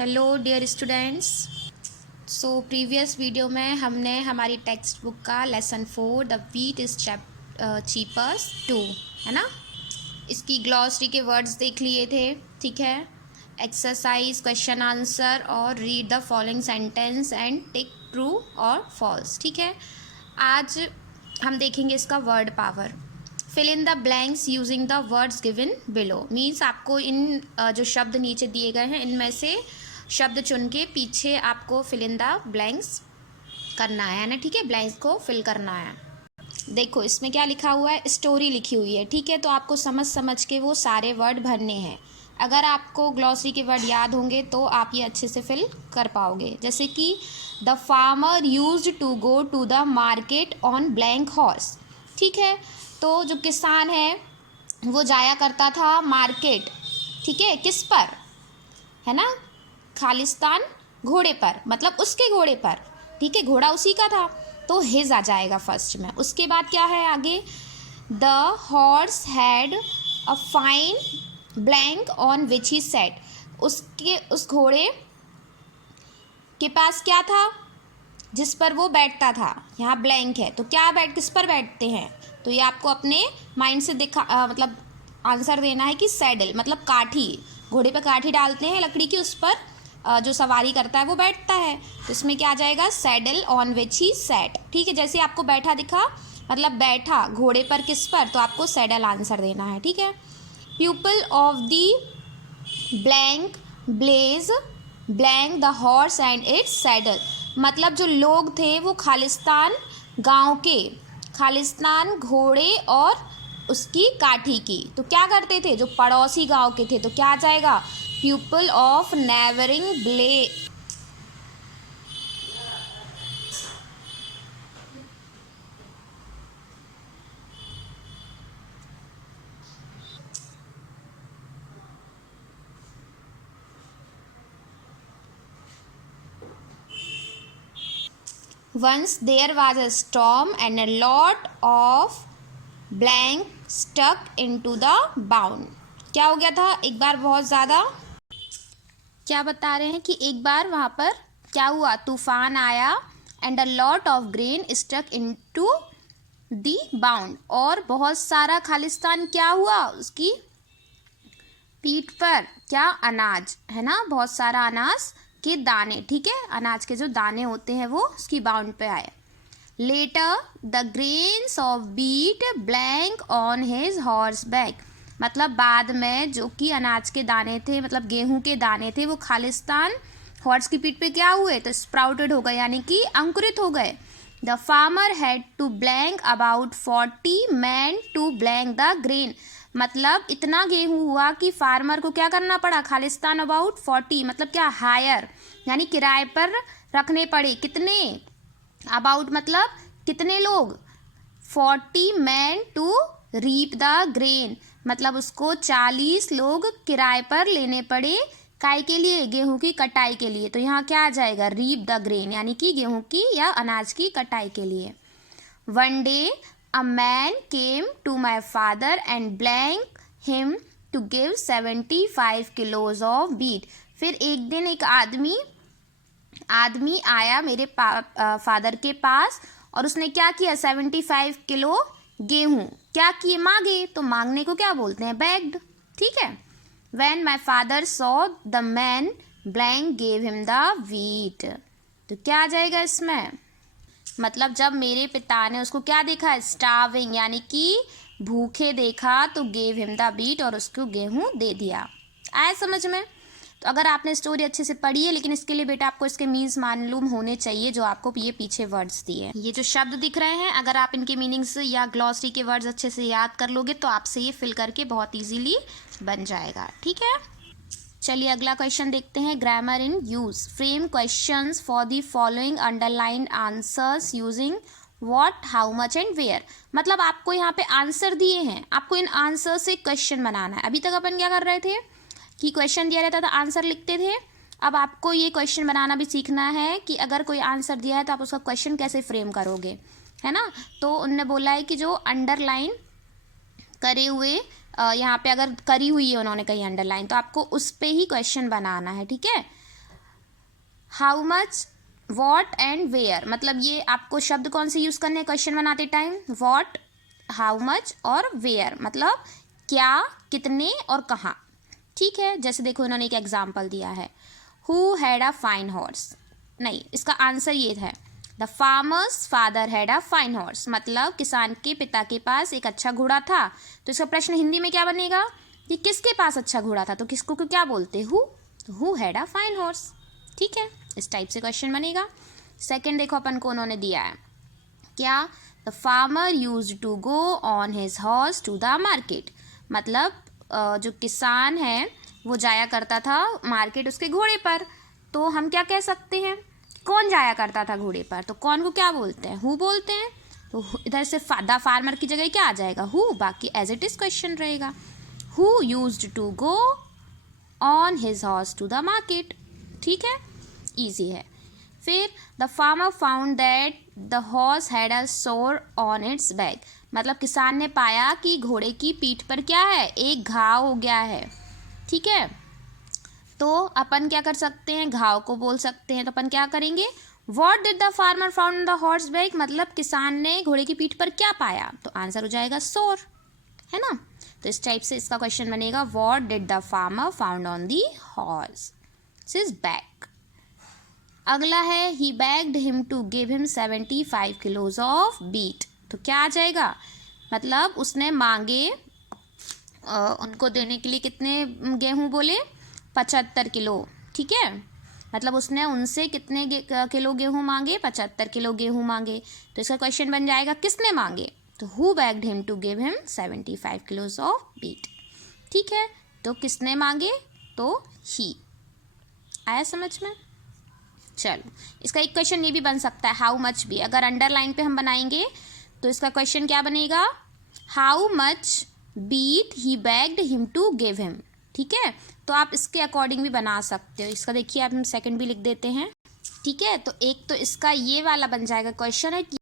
Hello dear students. Previous video में हमने हमारी टेक्स्ट बुक का lesson 4 the wheat is cheapers 2 है ना, इसकी ग्लॉसरी के वर्ड्स देख लिए थे। ठीक है, एक्सरसाइज क्वेश्चन आंसर और read the following sentence and tick true और फॉल्स। ठीक है, आज हम देखेंगे इसका word power. Fill in the blanks using the words given below. Means आपको इन जो शब्द नीचे दिए गए हैं इनमें से शब्द चुन के पीछे आपको फिल इन द ब्लैंक्स करना है ना। ठीक है, ब्लैंक्स को फिल करना है। देखो इसमें क्या लिखा हुआ है, स्टोरी लिखी हुई है। ठीक है, तो आपको समझ समझ के वो सारे वर्ड भरने हैं। अगर आपको ग्लॉसरी के वर्ड याद होंगे तो आप ये अच्छे से फिल कर पाओगे। जैसे कि the farmer used to go to the market on blank horse. ठीक है, तो जो किसान है वो जाया करता था मार्केट। ठीक है, किस पर है ना, खालिस्तान घोड़े पर, मतलब उसके घोड़े पर। ठीक है, घोड़ा उसी का था तो हिज आ जाएगा फर्स्ट में। उसके बाद क्या है आगे, the horse had a fine blank on which he set. उस घोड़े के पास क्या था जिस पर वो बैठता था। यहाँ ब्लैंक है तो क्या किस पर बैठते हैं, तो ये आपको अपने माइंड से मतलब आंसर देना है कि सैडल मतलब काठी, घोड़े पर काठी डालते हैं लकड़ी की, उस पर जो सवारी करता है वो बैठता है। तो इसमें क्या आ जाएगा, saddle on which he set. ठीक है, जैसे आपको बैठा दिखा मतलब बैठा घोड़े पर किस पर, तो आपको सैडल आंसर देना है। ठीक है, people of the blank blaze blank the horse and its saddle. मतलब जो लोग थे वो खालिस्तान गांव के, खालिस्तान घोड़े और उसकी काठी की। तो क्या करते थे, जो पड़ोसी गांव के थे, तो क्या आ जाएगा, पीपल ऑफ नेबरिंग ब्ले Once there was a storm and a lot of blank stuck into the bound। क्या हो गया था, एक बार बहुत ज़्यादा, क्या बता रहे हैं कि एक बार वहाँ पर क्या हुआ, तूफान आया and a lot of grain stuck into the wound. और बहुत सारा खालिस्तान क्या हुआ, उसकी पीठ पर क्या, अनाज है ना, बहुत सारा अनाज के दाने। ठीक है, अनाज के जो दाने होते हैं वो उसकी बाउंड पे आए। Later the grains of wheat blank on his horse back. मतलब बाद में जो कि अनाज के दाने थे, मतलब गेहूं के दाने थे, वो खालिस्तान हॉर्स की पीठ पे क्या हुए, तो स्प्राउटेड हो गए, यानी कि अंकुरित हो गए। The farmer had to blank about 40 man to blank the grain. मतलब इतना गेहूं हुआ कि फार्मर को क्या करना पड़ा, खालिस्तान अबाउट 40 मतलब क्या, हायर यानी किराए पर रखने पड़े। कितने, अबाउट मतलब कितने लोग, 40 man to reap the grain, मतलब उसको 40 लोग किराए पर लेने पड़े। काय के लिए, गेहूं की कटाई के लिए। तो यहाँ क्या आ जाएगा, रीप द ग्रेन यानी कि गेहूं की या अनाज की कटाई के लिए। One day a man came to my father and blank him to give 75 kilos of wheat. फिर एक दिन एक आदमी आया मेरे फादर के पास और उसने क्या किया, 75 किलो गेहूं क्या किए, मांगे। तो मांगने को क्या बोलते हैं, बेग्ड। ठीक है, when my father saw the man blank gave him the wheat. तो क्या आ जाएगा इसमें, मतलब जब मेरे पिता ने उसको क्या देखा, स्टार्विंग यानी कि भूखे देखा, तो गेव हिम द व्हीट और उसको गेहूं दे दिया। आया समझ में। तो अगर आपने स्टोरी अच्छे से पढ़ी है, लेकिन इसके लिए बेटा आपको इसके मीन्स मालूम होने चाहिए जो आपको ये पीछे वर्ड्स दिए हैं। ये जो शब्द दिख रहे हैं, अगर आप इनके मीनिंग्स या ग्लॉसरी के वर्ड्स अच्छे से याद कर लोगे तो आपसे ये फिल करके बहुत इजीली बन जाएगा। ठीक है, चलिए अगला क्वेश्चन देखते हैं। Grammar in use, frame questions for the following underlined answers using what, how much and where. मतलब आपको यहाँ पे आंसर दिए हैं, आपको इन आंसर से क्वेश्चन बनाना है। अभी तक अपन क्या कर रहे थे कि क्वेश्चन दिया रहता था, आंसर लिखते थे। अब आपको ये क्वेश्चन बनाना भी सीखना है कि अगर कोई आंसर दिया है तो आप उसका क्वेश्चन कैसे फ्रेम करोगे, है ना। तो उनने बोला है कि जो अंडरलाइन करे हुए, यहाँ पे अगर करी हुई है उन्होंने कहीं अंडरलाइन, तो आपको उस पर ही क्वेश्चन बनाना है। ठीक है, how much, what and where, मतलब ये आपको शब्द कौन से यूज़ करने हैं क्वेश्चन बनाते टाइम, वॉट, हाउ मच और वेयर, मतलब क्या, कितने और कहाँ। ठीक है, जैसे देखो इन्होंने एक एग्जाम्पल दिया है, who had a fine horse, नहीं इसका आंसर ये है, the farmers father had a fine horse, मतलब किसान के पिता के पास एक अच्छा घोड़ा था। तो इसका प्रश्न हिंदी में क्या बनेगा कि किसके पास अच्छा घोड़ा था, तो किसको को क्या बोलते, who had a fine horse. ठीक है, इस टाइप से क्वेश्चन बनेगा। सेकंड देखो अपन को उन्होंने दिया है क्या, the farmer use to go on his horse to the market, मतलब जो किसान है वो जाया करता था मार्केट उसके घोड़े पर। तो हम क्या कह सकते हैं, कौन जाया करता था घोड़े पर, तो कौन को क्या बोलते हैं, हु बोलते हैं। तो इधर से द फार्मर की जगह क्या आ जाएगा, हु, बाकी एज इट इज क्वेश्चन रहेगा, who used to go on his horse to the market. ठीक है, ईजी है। फिर the farmer found that the horse had a sore on it's back, मतलब किसान ने पाया कि घोड़े की पीठ पर क्या है, एक घाव हो गया है। ठीक है, तो अपन क्या कर सकते हैं, घाव को बोल सकते हैं, तो अपन क्या करेंगे, what did the farmer found the horse back, मतलब किसान ने घोड़े की पीठ पर क्या पाया, तो आंसर हो जाएगा सोर, है ना। तो इस टाइप से इसका क्वेश्चन बनेगा, what did the farmer found on the horse is back. अगला है, he begged him to give him 75 kilos of beet, तो क्या आ जाएगा, मतलब उसने मांगे उनको देने के लिए कितने गेहूँ बोले, 75 किलो। ठीक है, मतलब उसने उनसे कितने किलो गेहूँ मांगे, 75 किलो गेहूँ मांगे। तो इसका क्वेश्चन बन जाएगा किसने मांगे, तो who begged him to give him 75 kilos of wheat. ठीक है, तो किसने मांगे, तो ही। आया समझ में। चलो, इसका एक क्वेश्चन ये भी बन सकता है, हाउ मच भी, अगर अंडरलाइन पे हम बनाएंगे तो इसका क्वेश्चन क्या बनेगा, how much wheat he begged him to give him. ठीक है, तो आप इसके अकॉर्डिंग भी बना सकते हो। इसका देखिए आप हम सेकंड भी लिख देते हैं। ठीक है, तो एक तो इसका ये वाला बन जाएगा क्वेश्चन है कि